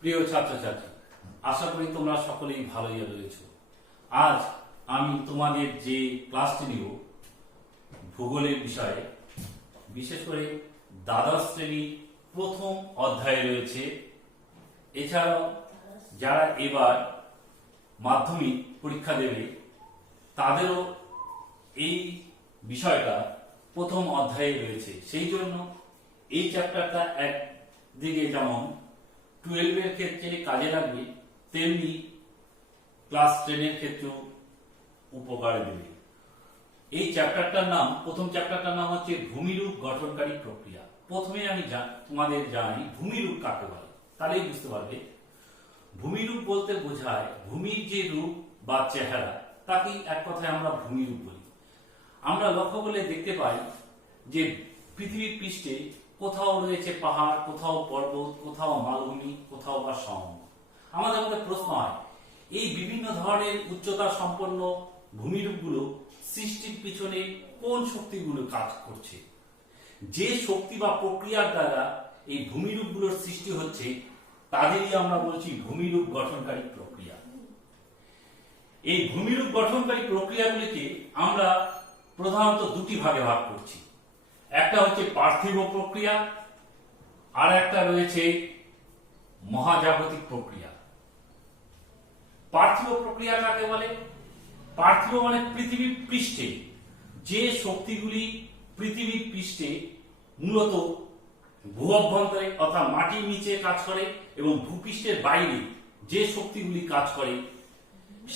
প্রিয় ছাত্রছাত্রী, আশা করি তোমরা সকলেই ভালোই রয়েছো। আজ আমি তোমাদের যে ক্লাসটি নিব ভূগোলের বিষয়ে, বিশেষ করে দ্বাদশ শ্রেণীর প্রথম অধ্যায়ে রয়েছে। এছাড়াও যারা এবার মাধ্যমিক পরীক্ষা দেবে তাদেরও এই বিষয়টা প্রথম অধ্যায়ে রয়েছে। সেই জন্য এই চ্যাপ্টারটা একদিকে যেমন 12-এর ক্ষেত্রে কাজে লাগবে, তেমনি ক্লাস 10-এর ক্ষেত্রেও উপকার দেবে। এই চ্যাপ্টারটার নাম, প্রথম চ্যাপ্টারটার নাম হচ্ছে ভূমিরূপ গঠনকারী প্রক্রিয়া। প্রথমে আমি তোমাদের জানি ভূমিরূপ কাকে বলে, তাহলেই বুঝতে পারবে। ভূমিরূপ বলতে বোঝায় ভূমির যে রূপ বা চেহারা, তাকেই এক কথায় আমরা ভূমিরূপ বলি। আমরা লক্ষ্য করলে দেখতে পাই যে পৃথিবীর পৃষ্ঠে কোথাও রয়েছে পাহাড়, কোথাও পর্বত, কোথাও মালভূমি, কোথাও বা সমভূমি। আমাদের মধ্যে প্রশ্ন হয়, এই বিভিন্ন ধরনের উচ্চতা সম্পন্ন ভূমিরূপগুলো সৃষ্টির পিছনে কোন শক্তিগুলো কাজ করছে? যে শক্তি বা প্রক্রিয়ার দ্বারা এই ভূমিরূপগুলোর সৃষ্টি হচ্ছে তাদেরই আমরা বলছি ভূমিরূপ গঠনকারী প্রক্রিয়া। এই ভূমিরূপ গঠনকারী প্রক্রিয়াগুলিকে আমরা প্রধানত দুটি ভাগে ভাগ করছি। একটা হচ্ছে পার্থিব প্রক্রিয়া, আর একটা রয়েছে মহাজাগতিক প্রক্রিয়া। পার্থিব প্রক্রিয়া কাকে বলে? পার্থিব মানে পৃথিবীর পৃষ্ঠে যে শক্তিগুলি পৃথিবীর পৃষ্ঠে মূলত ভূ অভ্যন্তরে অর্থাৎ মাটির নিচে কাজ করে এবং ভূপৃষ্ঠের বাইরে যে শক্তিগুলি কাজ করে,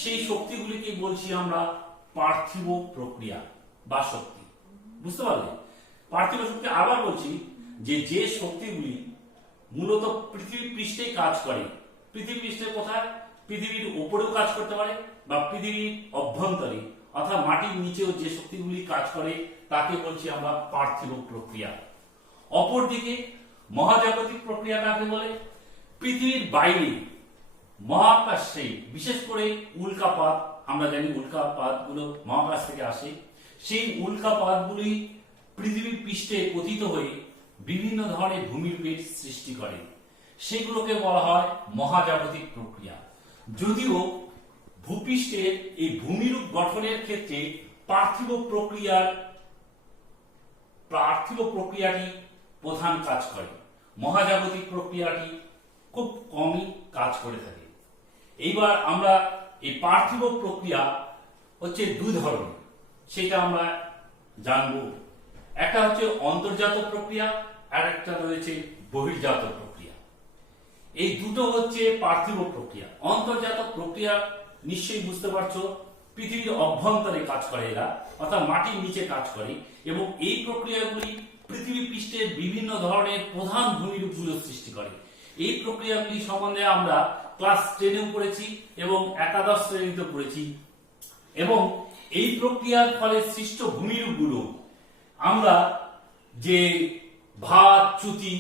সেই শক্তিগুলিকে বলছি আমরা পার্থিব প্রক্রিয়া বা শক্তি। বুঝতে পারলে? পার্থিব শক্তি আবার বলছি যে শক্তিগুলি মূলত পৃথিবীর পৃষ্ঠে কাজ করে। পৃথিবীর পৃষ্ঠে কোথায়? পৃথিবীর উপরেও কাজ করতে পারে বা পৃথিবীর অভ্যন্তরে অর্থাৎ মাটির নিচেও যে শক্তিগুলি কাজ করে তাকে বলছি আমরা পার্থিব প্রক্রিয়া। অপরদিকে মহাজাগতিক প্রক্রিয়া কাকে বলে? পৃথিবীর বাইরে মহাকাশে, বিশেষ করে উল্কাপাত, আমরা জানি উল্কাপাতগুলো মহাকাশ থেকে আসে, সেই উল্কাপাতগুলি পৃথিবীর পৃষ্ঠে পতিত হয়ে বিভিন্ন ধরনের ভূমিরূপের সৃষ্টি করে, সেগুলোকে বলা হয় মহাজাগতিক প্রক্রিয়া। যদিও ভূপৃষ্ঠের এই ভূমিরূপ গঠনের ক্ষেত্রে পার্থিব প্রক্রিয়াটি প্রধান কাজ করে, মহাজাগতিক প্রক্রিয়াটি খুব কমই কাজ করে থাকে। এইবার আমরা এই পার্থিব প্রক্রিয়া হচ্ছে দুই ধরনের, সেটা আমরা জানবো। একটা হচ্ছে অন্তর্জাত প্রক্রিয়া, আর একটা রয়েছে বহির্জাত প্রক্রিয়া। এই দুটো হচ্ছে পার্থিব প্রক্রিয়া। অন্তর্জাত প্রক্রিয়া নিশ্চয়ই বুঝতে পারছো, পৃথিবীর অভ্যন্তরে কাজ করে এরা, অর্থাৎ মাটির নিচে কাজ করে, এবং এই প্রক্রিয়াগুলি পৃথিবী পৃষ্ঠের বিভিন্ন ধরনের প্রধান ভূমিরূপগুলো সৃষ্টি করে। এই প্রক্রিয়াগুলি সম্বন্ধে আমরা ক্লাস 10-এও পড়েছি এবং একাদশ শ্রেণীতে পড়েছি, এবং এই প্রক্রিয়ার ফলে সৃষ্ট ভূমিরূপগুলো আমরা যে ভাত, চ্যুতি,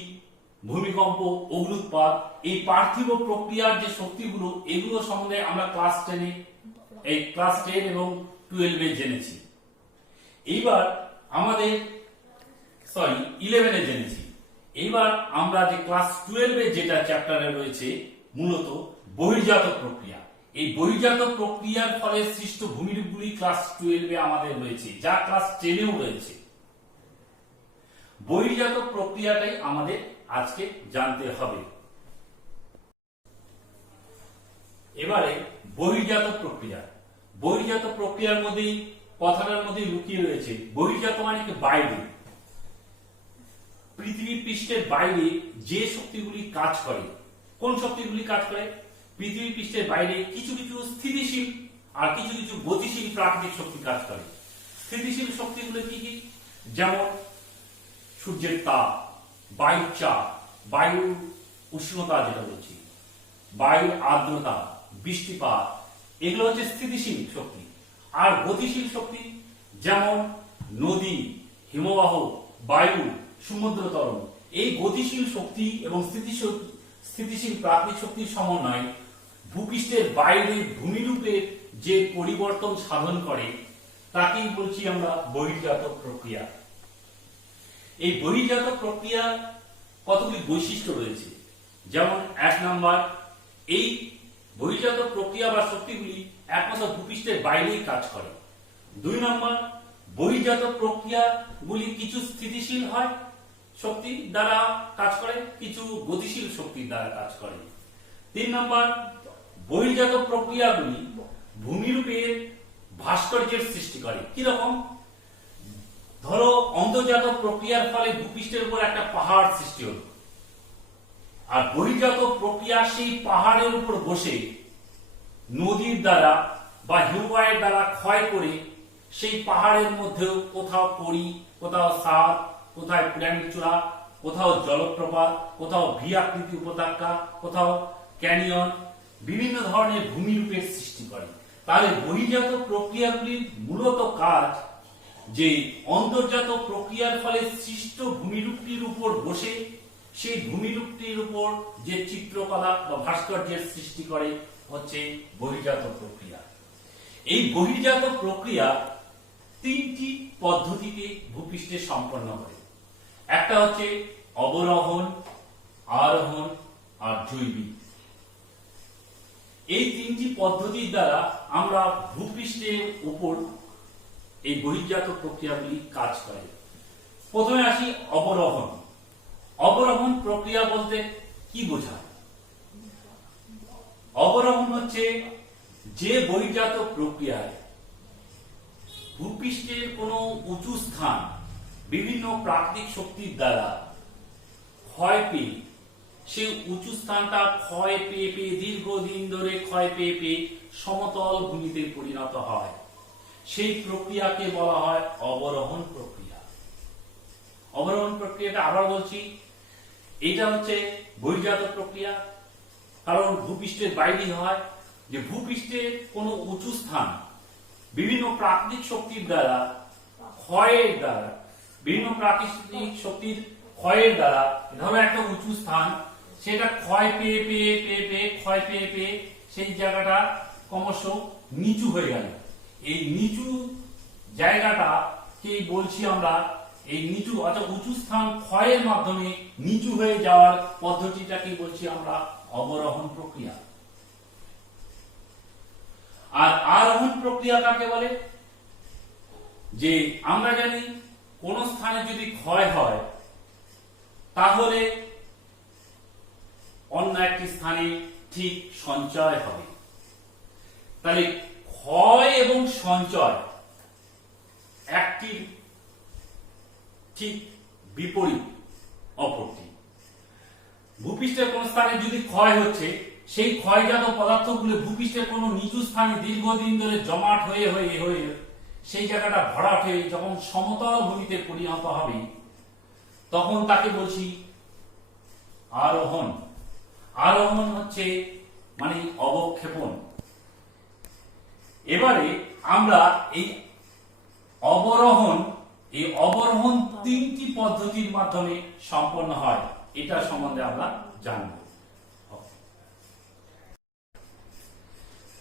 ভূমিকম্প, অগ্ন্যুৎপাত, এই পার্থিব প্রক্রিয়ার যে শক্তিগুলো, এগুলো সম্বন্ধে আমরা ক্লাস 10 এবং 12-এ জেনেছি। এইবার আমাদের 11-এ জেনেছি। এইবার আমরা যে ক্লাস 12-এ যেটা চ্যাপ্টারে রয়েছে মূলত বহির্জাত প্রক্রিয়া। এই বহির্জাত প্রক্রিয়ার ফলে সৃষ্ট ভূমিরূপগুলি ক্লাস 12-এ আমাদের রয়েছে, যা ক্লাস 10-এও রয়েছে। বহির্জাত প্রক্রিয়াটাই আমাদের আজকে জানতে হবে। এবারে বহির্জাত প্রক্রিয়া। বহির্জাত প্রক্রিয়ার মধ্যেই কথাটার মধ্যে লুকিয়ে রয়েছে, বহির্জাত মানে কি? বাইরে, পৃথিবী পৃষ্ঠের বাইরে যে শক্তিগুলি কাজ করে। কোন শক্তিগুলি কাজ করে? পৃথিবী পৃষ্ঠের বাইরে কিছু কিছু স্থিতিশীল আর কিছু কিছু গতিশীল প্রাকৃতিক শক্তি কাজ করে। স্থিতিশীল শক্তিগুলো কি কি? যেমন সূর্যের তাপ, বায়ুর চাপ, বায়ুর উষ্ণতা, যেটা বলছি, বায়ুর আর্দ্রতা, বৃষ্টিপাত, এগুলো হচ্ছে স্থিতিশীল শক্তি। আর গতিশীল শক্তি যেমন নদী, হিমবাহ, বায়ু, সমুদ্র তরঙ্গ। এই গতিশীল শক্তি এবং স্থিতিশীল প্রাকৃতিক শক্তির সমন্বয় ভূপৃষ্ঠের বাইরে ভূমিরূপের যে পরিবর্তন সাধন করে তাকেই বলছি আমরা বহির্জাত প্রক্রিয়া। এই বহির্জাত প্রক্রিয়া কতগুলি বৈশিষ্ট্য রয়েছে। যেমন 1 নাম্বার, এই বহির্জাত প্রক্রিয়া বা শক্তিগুলি একমাত্র ভূপৃষ্ঠের বাইরেই কাজ করে। 2 নাম্বার, বহির্জাত প্রক্রিয়াগুলি কিছু স্থিতিশীল হয় শক্তির দ্বারা কাজ করে, কিছু গতিশীল শক্তির দ্বারা কাজ করে। 3 নাম্বার, বহির্জাত প্রক্রিয়াগুলি ভূমিরূপের ভাস্কর্যের সৃষ্টি করে। কিরকম? ধরো অন্তর্জাত প্রক্রিয়ার ফলে ভূপৃষ্ঠের উপর একটা পাহাড় সৃষ্টি হলো, আর বহির্জাত প্রক্রিয়া সেই পাহাড়ের উপর বসে নদীর দ্বারা বা হিমবাহের দ্বারা ক্ষয় করে সেই পাহাড়ের মধ্যেও কোথাও পরি, কোথাও সাপ, কোথাও পিরামিড চূড়া, কোথাও জলপ্রপাত, কোথাও ভি আকৃতি উপত্যকা, কোথাও ক্যানিয়ন, বিভিন্ন ধরনের ভূমিরূপের সৃষ্টি করে। তাহলে বহির্জাত প্রক্রিয়াগুলির মূলত কাজ যে অন্তর্জাত প্রক্রিয়ার ফলে সৃষ্ট ভূমিরূপটির উপর বসে সেই ভূমিরূপটির উপর যে চিত্রকলা বা ভাস্কর্যের সৃষ্টি করে হচ্ছে বহির্জাত প্রক্রিয়া। এই বহির্জাত প্রক্রিয়া 3টি পদ্ধতিতে ভূপৃষ্ঠে সম্পন্ন করে। একটা হচ্ছে অবরোহণ, আরোহণ আর জৈবিক। এই 3টি পদ্ধতির দ্বারা আমরা ভূপৃষ্ঠের উপর এই বহির্জাত প্রক্রিয়াগুলি কাজ করে। প্রথমে আসি অবরোহণ। অবরোহণ প্রক্রিয়া বলতে কি বোঝায়? অবরোহণ হচ্ছে যে বহির্জাত প্রক্রিয়ায় ভূপৃষ্ঠের কোনো উঁচু স্থান বিভিন্ন প্রাকৃতিক শক্তির দ্বারা ক্ষয় পেয়ে সেই উঁচু স্থানটা ক্ষয় পেয়ে পেয়ে দীর্ঘদিন ধরে ক্ষয় পেয়ে পেয়ে সমতল ভূমিতে পরিণত হয়, সেই প্রক্রিয়াকে বলা হয় অবরোহণ প্রক্রিয়া। অবরোহণ প্রক্রিয়াটা আবার বলছি, এটা হচ্ছে বহির্জাত প্রক্রিয়া, কারণ ভূপৃষ্ঠের বাইরে হয় যে ভূপৃষ্ঠের কোনো উঁচু স্থান বিভিন্ন প্রাকৃতিক শক্তির দ্বারা ক্ষয়ের দ্বারা বিভিন্ন প্রাকৃতিক শক্তির ক্ষয়ের দ্বারা ধরো একটা উঁচু স্থান, সেটা ক্ষয় পেয়ে পেয়ে পেয়ে পেয়ে ক্ষয় পেয়ে পেয়ে সেই জায়গাটা ক্রমশ নিচু হয়ে গেল। এই নিচু জায়গাটা কি বলছি আমরা, এই নিচু অর্থাৎ উঁচু স্থান ক্ষয়ের মাধ্যমে নিচু হয়ে যাওয়ার পদ্ধতিটাকে বলছি আমরা অবরোহণ প্রক্রিয়া। আর আরোহণ প্রক্রিয়া কাকে বলে? যে আমরা জানি কোন স্থানে যদি ক্ষয় হয় তাহলে অন্য একটি স্থানে ঠিক সঞ্চয় হবে। তাহলে ক্ষয় এবং সঞ্চয় একটি ঠিক বিপরীত অপরটি। ভূপৃষ্ঠের কোন স্থানে যদি ক্ষয় হচ্ছে, সেই ক্ষয়জাত পদার্থগুলো ভূপৃষ্ঠের কোনো নিচু স্থানে দীর্ঘদিন ধরে জমাট হয়ে হয়ে হয়ে সেই জায়গাটা ভরাট হয়ে যখন সমতল ভূমিতে পরিণত হবে তখন তাকে বলছি আরোহণ। আরোহণ হচ্ছে মানে অবক্ষেপণ। এবারে আমরা এই অবরোহণ 3টি পদ্ধতির মাধ্যমে সম্পন্ন হয়, এটা সম্বন্ধে আমরা জানব।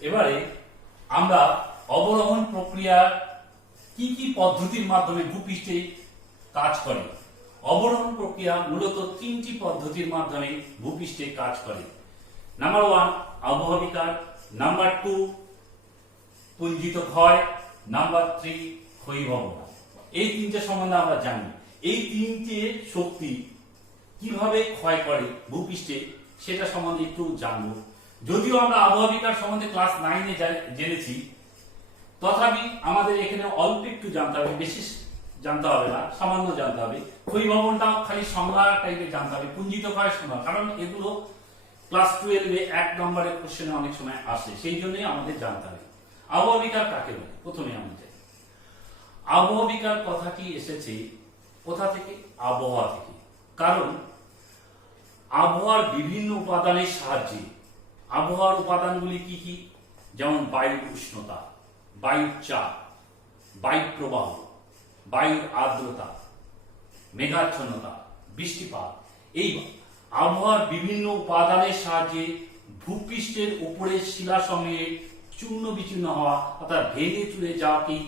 এবারে আমরা অবরোহণ প্রক্রিয়া কি কি পদ্ধতির মাধ্যমে ভূপৃষ্ঠে কাজ করে। অবরোহণ প্রক্রিয়া মূলত 3টি পদ্ধতির মাধ্যমে ভূপৃষ্ঠে কাজ করে। নাম্বার 1 আবহাওয়া বিকার, নাম্বার 2 পুঞ্জিত ক্ষয়, নাম্বার 3 ক্ষয়ীভবন। এই 3টে সম্বন্ধে আমরা জানি। এই 3টে শক্তি কিভাবে ক্ষয় করে ভূপৃষ্ঠে সেটা সম্বন্ধে একটু জানবো। যদিও আমরা আবহাওয়া বিকার সম্বন্ধে ক্লাস 9-এ জেনেছি, তথাপি আমাদের এখানে অল্প একটু জানতে হবে, বেশি জানতে হবে না, সামান্য জানতে হবে। ক্ষয়ীভবনটাও খালি সংজ্ঞা টাইপের জানতে হবে, পুঞ্জিত ক্ষয় সংজ্ঞা, কারণ এগুলো ক্লাস 12-এ 1 নম্বরের কোশ্চেনে অনেক সময় আসে, সেই জন্যই আমাদের জানতে হবে। আবহাওয়া বিকার কাকে বলে? প্রথমে আমরা জানি আবহাওয়া বিকার কথাটি এসেছে কোথা থেকে? আবহাওয়া থেকে। কারণ আবহাওয়ার বিভিন্ন উপাদানের সাহায্যে, আবহাওয়ার উপাদানগুলি কি কি? যেমন বায়ুর উষ্ণতা, বায়ুর চাপ, বায়ু প্রবাহ, বায়ুর আর্দ্রতা, মেঘাচ্ছন্নতা, বৃষ্টিপাত, এই আবহাওয়ার বিভিন্ন উপাদানের সাহায্যে ভূপৃষ্ঠের উপরের শিলাসমূহে চূর্ণ বিচূর্ণ হওয়া অর্থাৎ ভেঙে চুরে যাওয়াকেই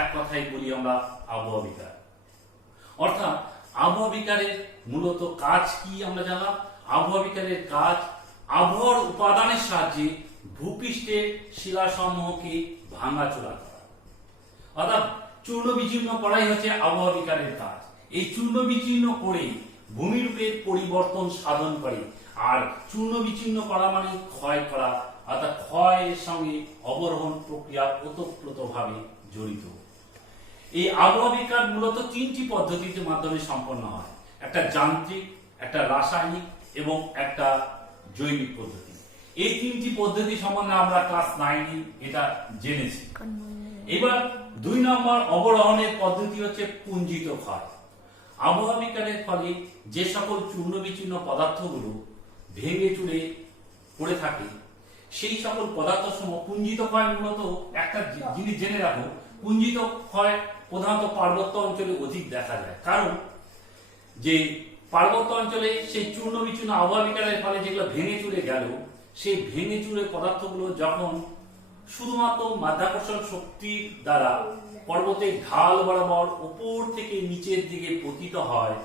এক কথায় বলি আমরা আবহাওয়া বিকার। অর্থাৎ আবহাওয়া বিকারের মূলত কাজ কি আমরা জানলাম। আবহাওয়া বিজ্ঞানের কাজ আবহাওয়ার উপাদানের সাহায্যে ভূপৃষ্ঠের শিলাসমূহকে ভাঙাচোরা করা, অর্থাৎ চূর্ণ বিচূর্ণ করাই হচ্ছে আবহাওয়া বিজ্ঞানের কাজ। এই চূর্ণ বিচূর্ণ করে ভূমিরূপের পরিবর্তন সাধন করে। আর চূর্ণ বিচূর্ণ করা মানে ক্ষয় করা, অর্থাৎ ক্ষয়ের সঙ্গে অবরোহণ প্রক্রিয়া ওতপ্রোতভাবে জড়িত। এই আবহাওয়া বিজ্ঞান মূলত তিনটি পদ্ধতির মাধ্যমে সম্পন্ন হয়, একটা যান্ত্রিক, একটা রাসায়নিক এবং একটা জৈবিক পদ্ধতি। এই তিনটি পদ্ধতি সম্বন্ধে আমরা ক্লাস 9 এটা জেনেছি। এবার 2 নম্বর অবরোহণের পদ্ধতি হচ্ছে পুঞ্জিত ক্ষয়। আবহাওয়া বিজ্ঞানের ফলে যে সকল চূর্ণ বিচূর্ণ পদার্থগুলো ভেঙে চুরে পড়ে থাকে, সেই সকল পদার্থ সমূহ পুঞ্জিত ক্ষয়। মূলত একটা জিনিস জেনে রাখো, পুঞ্জিত ক্ষয় প্রধানত পার্বত্য অঞ্চলে অধিক দেখা যায়। কারণ যে পার্বত্য অঞ্চলে সেই চূর্ণ বিচূর্ণ আবহাওয়া বিজ্ঞানের ফলে যেগুলো ভেঙে চুরে গেল, সেই ভেঙে চুরে পদার্থগুলো যখন শুধুমাত্র মাধ্যাকর্ষণ শক্তির দ্বারা পর্বতের ঢাল বরাবর উপর থেকে নিচের দিকে পতিত হয়,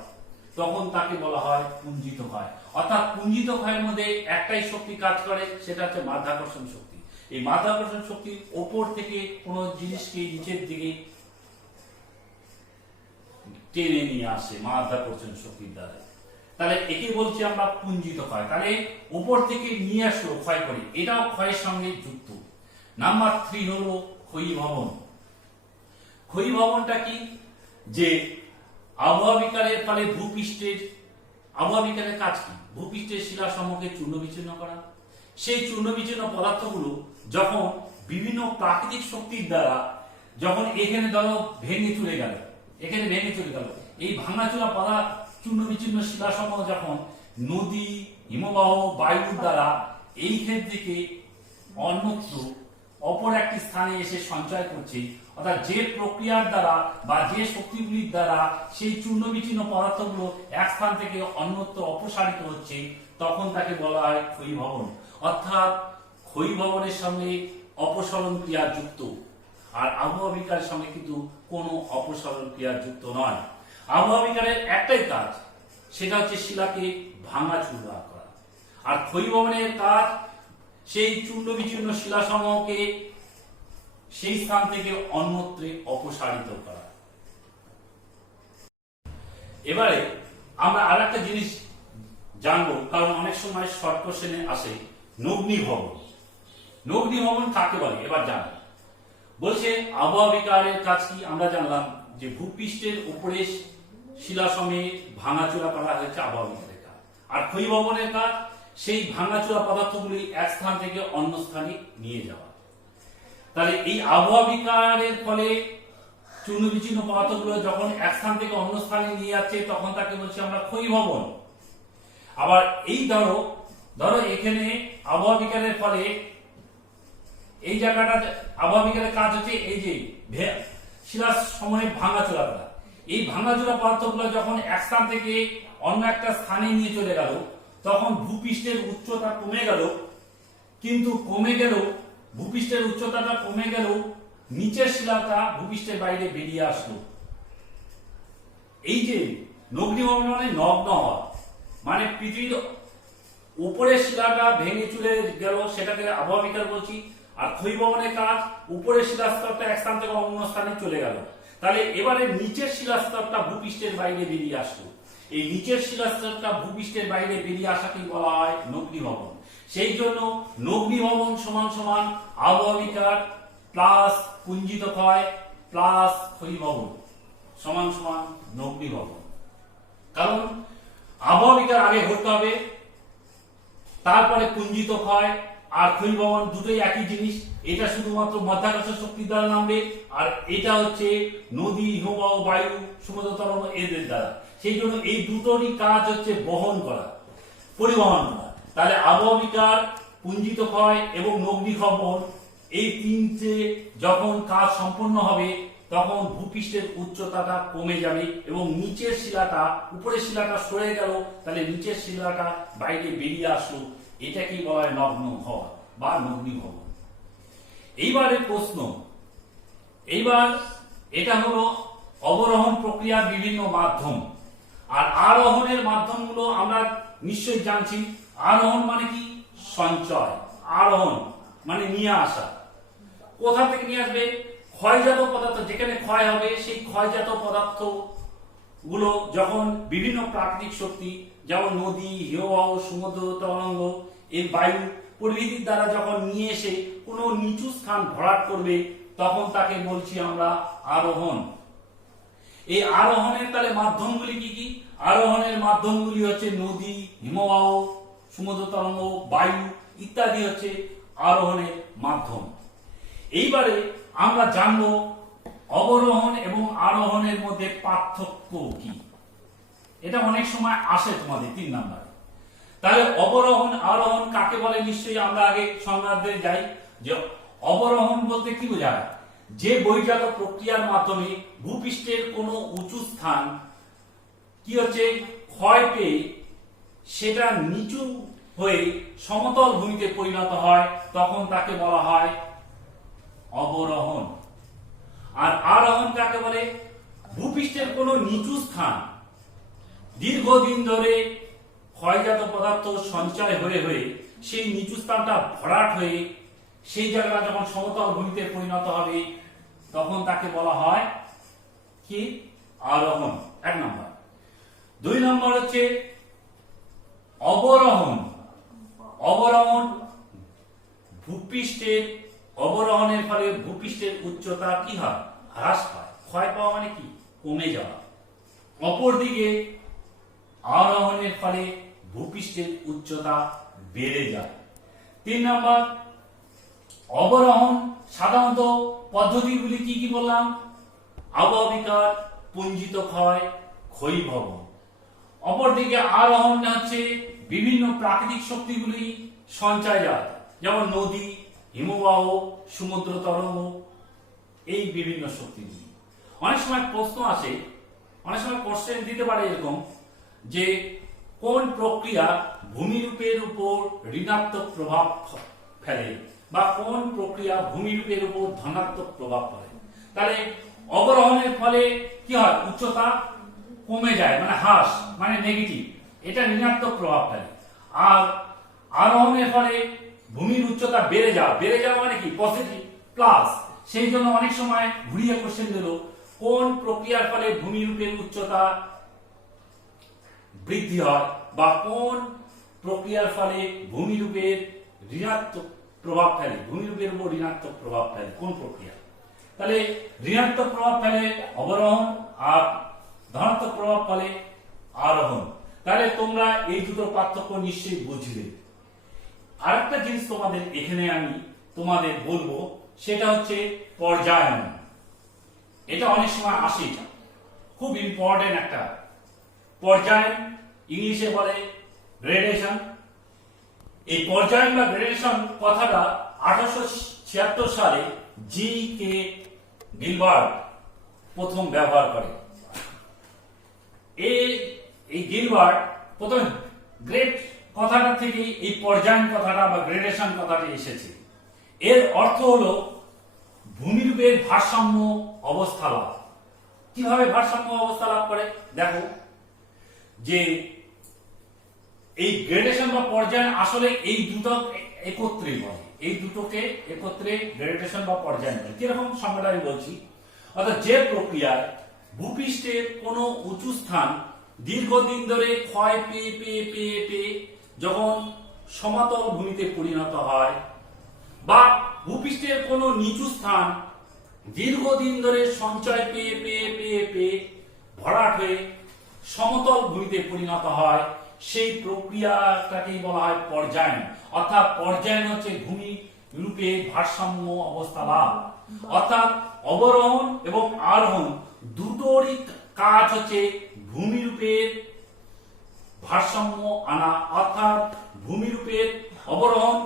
তখন তাকে বলা হয় পুঞ্জিত ক্ষয়। অর্থাৎ পুঞ্জিত ক্ষয়ের মধ্যে একটাই শক্তি কাজ করে, সেটা হচ্ছে মাধ্যাকর্ষণ শক্তি। এই মাধ্যাকর্ষণ শক্তি উপর থেকে কোনো জিনিসকে নিচের দিকে টেনে নিয়ে আসে মাধ্যাকর্ষণ শক্তির দ্বারা। তাহলে একে বলছি আমরা পুঞ্জিত ক্ষয়। তাহলে উপর থেকে নিয়ে আসলো ক্ষয় করে, এটাও ক্ষয়ের সঙ্গে যুক্ত। নাম্বার 3 হলো ক্ষয়ীভবন। ক্ষয়ীভবনটা কি? যে আবহাওয়া বিকারের ফলে ভূপৃষ্ঠের, আবহাওয়া বিকারের কাজ কি? ভূপৃষ্ঠের শিলাসমূহকে চূর্ণ বিচূর্ণ করা। সেই চূর্ণ বিচূর্ণ পদার্থগুলো যখন বিভিন্ন প্রাকৃতিক শক্তির দ্বারা যখন এখানে ধরো ভেঙে চলে গেল, এখানে ভেঙে চলে গেল, এই ভাঙাচোরা পদার্থ চূর্ণ বিচূর্ণ শিলাসমূহ যখন নদী, হিমবাহ, বায়ুর দ্বারা এইখান থেকে অন্যত্র অপর একটি স্থানে এসে সঞ্চয় করছে, অর্থাৎ যে প্রক্রিয়ার দ্বারা বা যে শক্তিগুলির দ্বারা সেই চূর্ণ বিচূর্ণ পদার্থগুলো এক স্থান থেকে অন্যত্র অপসারিত হচ্ছে, তখন তাকে বলা হয় ক্ষয়ীভবন। অর্থাৎ ক্ষয়ীভবনের সঙ্গে অপসরণ ক্রিয়া যুক্ত। আর আবহাওয়া বিকারের সঙ্গে কিন্তু কোনো অপসরণ ক্রিয়া যুক্ত নয়। আবহাওয়া বিকারের একটাই কাজ, সেটা হচ্ছে শিলাকে ভাঙাচোরা করা। আর ক্ষয়ীভবনের কাজ সেই চূর্ণ বিচূর্ণ শিলাসমূহকে সেই স্থান থেকে অন্যত্রে অপসারিত করা। এবারে আমরা আর একটা জিনিস জানবো, কারণ অনেক সময় শর্ট কোশ্চেনে আসে, নগ্নিভবন। নগ্নিভবন কাকে বলে এবার জানো। বলছে আবহাওয়া বিকারের কাজ কি? আমরা জানলাম যে ভূপৃষ্ঠের উপরে শিলাসমূহে ভাঙাচোরা করা হচ্ছে আবহাওয়া বিকারের কাজ। আর ক্ষয়ীভবনের কাজ সেই ভাঙাচোরা পদার্থগুলি এক স্থান থেকে অন্য স্থানে নিয়ে যাওয়া। তাহলে এই আবহাওয়া বিকারের ফলে চূর্ণ বিচূর্ণ পদার্থগুলো যখন এক স্থান থেকে অন্য স্থানে নিয়ে যাচ্ছে, তখন তাকে বলছি আমরা ক্ষয়ীভবন। আবার এই ধরো এখানে আবহাওয়া বিকারের ফলে এই জায়গাটা আবহাওয়া বিকারের কাজ হচ্ছে এই যে শিলা সমূহে ভাঙাচোরা করা। এই ভাঙাচোরা পদার্থগুলো যখন এক স্থান থেকে অন্য একটা স্থানে নিয়ে চলে গেল, তখন ভূপৃষ্ঠের উচ্চতা কমে গেল। কিন্তু কমে গেল, ভূপৃষ্ঠের উচ্চতাটা কমে গেল, নিচের শিলাটা ভূপৃষ্ঠের বাইরে বেরিয়ে আসলো। এই যে নগ্নিভবন মানে নগ্ন হওয়া, মানে পৃথিবীর উপরের শিলাটা ভেঙে চলে গেল, সেটাকে আবহাওয়া বিকার বলছি। আর ক্ষয়ীভবনের কাজ উপরের শিলাস্তরটা এক স্থান থেকে অন্য স্থানে চলে গেল। তাহলে এবারে নিচের শিলাস্তরটা ভূপৃষ্ঠের বাইরে বেরিয়ে আসলো। এই নিচের শিলাস্তরটা ভূপৃষ্ঠের বাইরে বেরিয়ে আসাকেই বলা হয় নগ্নিভবন। সেই জন্য নগ্নিভবন সমান সমান আবহাওয়া বিকার প্লাস পুঞ্জিত ক্ষয় প্লাস ক্ষয়ীভবন সমান সমান নগ্নিভবন। কারণ আবহাওয়া বিকার আগে ঘটতে হবে, তারপরে পুঞ্জিত ক্ষয় আর ক্ষয়ীভবন দুটোই একই জিনিস। এটা শুধুমাত্র মাধ্যাকর্ষণ শক্তির দ্বারা নামবে, আর এটা হচ্ছে নদী, হিমবাহ, বায়ু, সমুদ্র তরঙ্গ এদের দ্বারা। সেই জন্য এই দুটোরই কাজ হচ্ছে বহন করা, পরিবহন করা। তাহলে আবহাওয়া বিকার, পুঞ্জিত ক্ষয় এবং নগ্নিভবন এই তিনটে যখন কাজ সম্পন্ন হবে, তখন ভূপৃষ্ঠের উচ্চতাটা কমে যাবে এবং নিচের শিলাটা, উপরের শিলাটা সরে গেল, তাহলে নিচের শিলাটা বাইরে বেরিয়ে আসলো। এটাকেই বলা হয় নগ্ন হওয়া বা নগ্নিভবন। এইবারের প্রশ্ন, এইবার এটা হলো অবরোহণ প্রক্রিয়ার বিভিন্ন মাধ্যম। আর আরোহণের মাধ্যমগুলো আমরা নিশ্চয়ই জানছি আরোহণ মানে কি? সঞ্চয়। আরোহণ মানে নিয়ে আসা। কোথা থেকে নিয়ে আসবে? ক্ষয়জাত পদার্থ, যেখানে ক্ষয় হবে সেই ক্ষয়জাত পদার্থ গুলো যখন বিভিন্ন প্রাকৃতিক শক্তি যেমন নদী, হিমবাহ, সমুদ্র তরঙ্গ, এই বায়ু প্রভৃতির দ্বারা যখন নিয়ে এসে কোনো নিচু স্থান ভরাট করবে, তখন তাকে বলছি আমরা আরোহণ। এই আরোহণের তাহলে মাধ্যমগুলি কি কি? আরোহণের মাধ্যমগুলি হচ্ছে নদী, হিমবাহ, সমুদ্র তরঙ্গ, বায়ু ইত্যাদি হচ্ছে আরোহণের মাধ্যম। এইবারে আমরা জানবো অবরোহণ এবং আরোহণের মধ্যে পার্থক্য কি। এটা অনেক সময় আসে তোমাদের 3 নম্বরে। তাহলে অবরোহণ আরোহণ কাকে বলে? নিশ্চয়ই আমরা আগে সংজ্ঞাতে যাই যে অবরোহণ বলতে কি বোঝায়? যে বহির্জাত প্রক্রিয়ার মাধ্যমে ভূপৃষ্ঠের কোনো উঁচু স্থান কি হচ্ছে ক্ষয় পেয়ে সেটা নিচু হয়ে সমতল ভূমিতে পরিণত হয়, তখন তাকে বলা হয় অবরোহণ। আর আরোহণ কাকে বলে? ভূপৃষ্ঠের কোনো নিচু স্থান দীর্ঘদিন ধরে ক্ষয়জাত পদার্থ সঞ্চয় হয়ে হয়ে সেই নিচু স্থানটা ভরাট হয়ে সেই জায়গাটা যখন সমতল ভূমিতে পরিণত হবে, তখন তাকে বলা হয় কি? আরোহণ। 1 নম্বর। 2 নম্বর হচ্ছে অবরোহণ। অবরোহণ ভূপৃষ্ঠের অবরোহণের ফলে ভূপৃষ্ঠের উচ্চতা কি হয়? হ্রাস পায়। ক্ষয় পাওয়া মানে কি? কমে যাওয়া। অপরদিকে আরোহণের ফলে ভূপৃষ্ঠের উচ্চতা বেড়ে যায়। 3 নম্বর, অবরোহণ সাধারণত পদ্ধতিগুলি কি কি বললাম? আবহবিকার, পুঞ্জিত ক্ষয়, ক্ষয়ীভবন। অপরদিকে আরোহণ হচ্ছে বিভিন্ন প্রাকৃতিক শক্তিগুলি সঞ্চয় যায়, যেমন নদী, হিমবাহ, সমুদ্র তরঙ্গ, এই বিভিন্ন শক্তিগুলি। অনেক সময় প্রশ্ন আসে, অনেক সময় কোশ্চেন দিতে পারে এরকম যে কোন প্রক্রিয়া ভূমিরূপের উপর ঋণাত্মক প্রভাব ফেলে বা কোন প্রক্রিয়া ভূমিরূপের উপর ধনাত্মক প্রভাব ফেলে। তাহলে অবরোহণের ফলে কি হয়? উচ্চতা কমে যায়, মানে হ্রাস, মানে নেগেটিভ, এটা ঋণাত্মক প্রভাব ফেলে। আর আরোহণের ফলে ভূমির উচ্চতা বেড়ে যাওয়া, বেড়ে যাওয়া মানে কি? Positive, plus. সেই জন্য অনেক সময় ঘুরিয়ে কোশ্চেন দিল কোন প্রক্রিয়ার ফলে ভূমিরূপের উচ্চতা বৃদ্ধি হয় বা কোন প্রক্রিয়ার ফলে ভূমিরূপের ঋণাত্মক প্রভাব ফেলে, ভূমিরূপের উপর ঋণাত্মক প্রভাব ফেলে, কোন প্রক্রিয়া? তাহলে ঋণাত্মক প্রভাব ফেলে অবরোহণ আর ধনাত্মক প্রভাব ফেলে আরোহণ। তাহলে তোমরা এই দুটো পার্থক্য নিশ্চয়ই বুঝলে। আরেকটা জিনিস তোমাদের এখানে আমি তোমাদের বলবো, সেটা হচ্ছে পর্যায়ন। এটা অনেক সময় আসে, খুব ইম্পর্টেন্ট একটা। পর্যায়ন ইংলিশে বলে গ্রেডেশন। এই পর্যায়ন বা গ্রেডেশন কথাটা 1876 সালে জি.কে. গিলবার্ট প্রথম ব্যবহার করে। এই গিলবার্ট প্রথম গ্রেড কথাটা থেকে এই পর্যায়ন কথাটা বা গ্রেডেশন কথাটি এসেছে। এর অর্থ হলো ভূমিরূপের ভারসাম্য অবস্থা লাভ। কিভাবে ভারসাম্য অবস্থা লাভ করে? দেখো যে এই গ্রেডেশন বা পর্যায়ন আসলে এই দুটো একত্রে বলে, এই দুটোকে একত্রে গ্রেডেশন বা পর্যায়ন বলে। কিরকম সংজ্ঞাটা আমি বলছি, অর্থাৎ যে প্রক্রিয়ায় ভূপৃষ্ঠের কোনো উঁচু স্থান দীর্ঘদিন ধরে ক্ষয় পেয়ে পেয়ে পেয়ে পেয়ে যখন সমতল ভূমিতে পরিণত হয়, বা ভূপৃষ্ঠের কোনো নিচু স্থান দীর্ঘদিন ধরে সঞ্চয় পেয়ে পেয়ে পেয়ে পেয়ে ভরাট হয়ে সমতল ভূমিতে পরিণত হয়, সেই প্রক্রিয়াটাকেই বলা হয় পর্যায়ন। অর্থাৎ পর্যায়ন হচ্ছে ভূমি রূপে ভারসাম্য অবস্থা লাভ। অর্থাৎ অবরোহণ এবং আরোহণ দুটোরই কাজ হচ্ছে ভূমিরূপের ভারসাম্য আনা। অর্থাৎ ভূমিরূপের অবরোহণ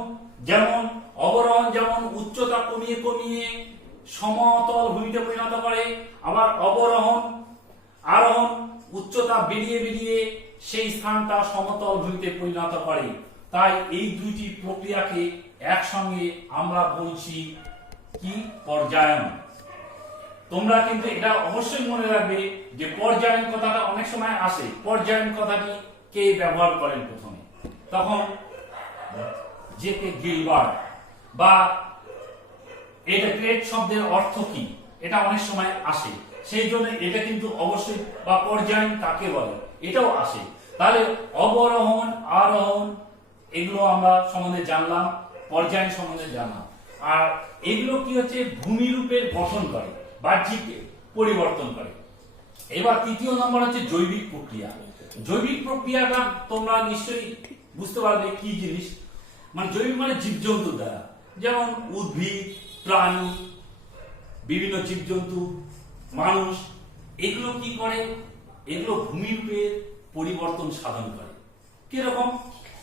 যেমন উচ্চতা কমিয়ে কমিয়ে সমতল ভূমিতে পরিণত করে, আবার আরোহণ উচ্চতা বেরিয়ে বেরিয়ে সেই স্থানটা সমতল ভূমিতে পরিণত করে। তাই এই দুইটি প্রক্রিয়াকে একসঙ্গে আমরা বলছি কি? পর্যায়ন। তোমরা কিন্তু এটা অবশ্যই মনে রাখবে যে পর্যায়ন কথাটা অনেক সময় আসে। পর্যায়ন কথাটি কে ব্যবহার করেন প্রথমে? তখন জে কে গিলবার্ট। বা এটা গ্রেট শব্দের অর্থ কি, এটা অনেক সময় আসে, সেই জন্য এটা কিন্তু অবশ্যই, বা পর্যায়ন কাকে বলে এটাও আসে। তাহলে অবরোহণ, আরোহণ এগুলো আমরা সম্বন্ধে জানলাম, পর্যায়ন সম্বন্ধে জানলাম। আর এগুলো কি হচ্ছে, ভূমিরূপের গঠন করে, বাহ্যিক পরিবর্তন করে। এবার তৃতীয় নম্বর হচ্ছে জৈবিক প্রক্রিয়া। জৈবিক প্রক্রিয়াটা তোমরা নিশ্চয়ই বুঝতে পারবে কি জিনিস। মানে জৈবিক মানে জীবজন্তু দ্বারা, যেমন উদ্ভিদ, প্রাণী, বিভিন্ন জীবজন্তু, মানুষ, এগুলো কি করে, এগুলো ভূমিরূপের পরিবর্তন সাধন করে। কিরকম?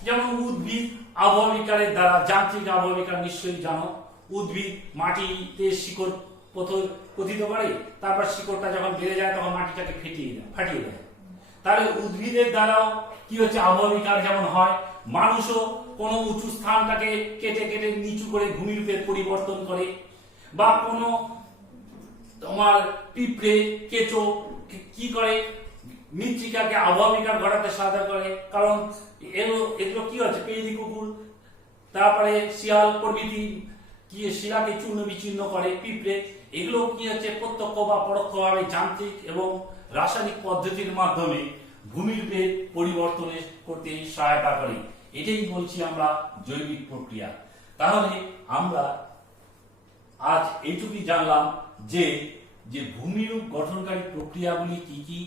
যেমন উদ্ভিদ আবহাওয়া বিকারের দ্বারা, যান্ত্রিক আবহাওয়া বিকার নিশ্চয়ই জানো। উদ্ভিদ মাটিতে শিকড় পতিত করে, তারপর শিকড়টা যখন বেড়ে যায় তখন মাটিটাকে ফাটিয়ে দেয়। তাহলে উদ্ভিদের দ্বারাও কি হচ্ছে, আবহাওয়া বিকার যেমন হয়। মানুষও কোনো উঁচু স্থানটাকে কেটে কেটে নিচু করে ভূমিরূপের পরিবর্তন করে। বা কোনো তোমার পিঁপড়ে, কেঁচো কি করে, মৃত্তিকাকে আবহাওয়া বিকার ঘটাতে সাহায্য করে। কারণ এগুলো কি হচ্ছে, পেড়ি কুকুর, তারপরে শিয়াল প্রভৃতি কি শিলাকে চূর্ণ বিচূর্ণ করে। পিঁপড়ে এগুলো কি হচ্ছে, প্রত্যক্ষ বা পরোক্ষভাবে যান্ত্রিক এবং রাসায়নিক পদ্ধতির মাধ্যমে ভূমিরূপের পরিবর্তন করতে সহায়তা করে। এটাই বলছি আমরা জৈবিক প্রক্রিয়া। তাহলে আমরা আজ এইটুকুই জানলাম যে ভূমিরূপ গঠনকারী প্রক্রিয়াগুলি কি কি,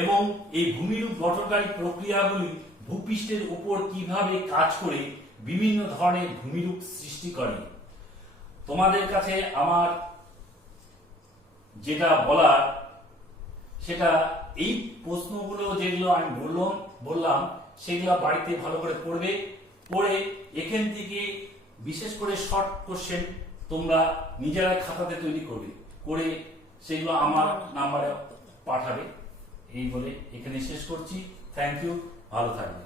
এবং এই ভূমিরূপ গঠনকারী প্রক্রিয়াগুলি ভূপৃষ্ঠের উপর কিভাবে কাজ করে বিভিন্ন ধরনের ভূমিরূপ সৃষ্টি করে। তোমাদের কাছে আমার যেটা বলার, সেটা এই প্রশ্নগুলো যেগুলো আমি বললাম সেগুলো বাড়িতে ভালো করে পড়বে। পড়ে এখান থেকে বিশেষ করে শর্ট কোশ্চেন তোমরা নিজেরাই খাতাতে তৈরি করবে, করে সেগুলো আমার নাম্বারে পাঠাবে। এই বলে এখানে শেষ করছি। থ্যাংক ইউ, ভালো থাকবে।